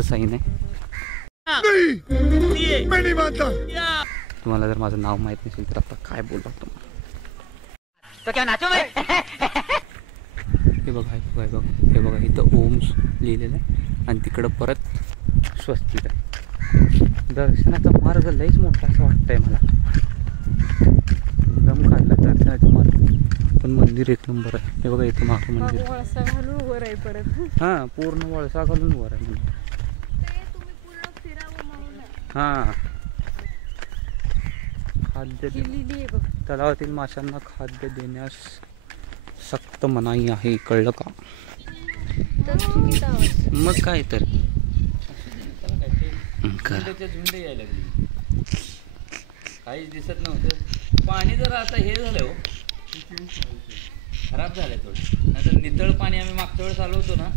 मस्त साईन आहे. तुम्हाला जर माझं नाव माहित नसेल तर आता काय बोलतो तुम्हाला. हे बघा हे बघा हे बघा इथं ओम्स लिहिलेलं आहे आणि तिकडं परत स्वस्तिक आहे. दर्शनाचा मार्ग लईच मोठा असं वाटतंय मला. दम काढला दर्शनाचा मार्ग, पण मंदिर एक नंबर आहे. हे बघा इथं मागं मंदिर वळसा घालून वर आहे परत. हां पूर्ण वळसा घालून वर आहे म्हणजे. हां खाद्य तलावातील माशांना खाद्य देण्यास सक्त मनाई आहे, कळलं का? मग काय तर झुंड यायला लागली, काहीच दिसत नव्हतं. पाणी जर आता हे झालं हो, खराब झालंय थोडं. नाहीतर नितळ पाणी आम्ही मागच्या वेळेस आलो होतो ना,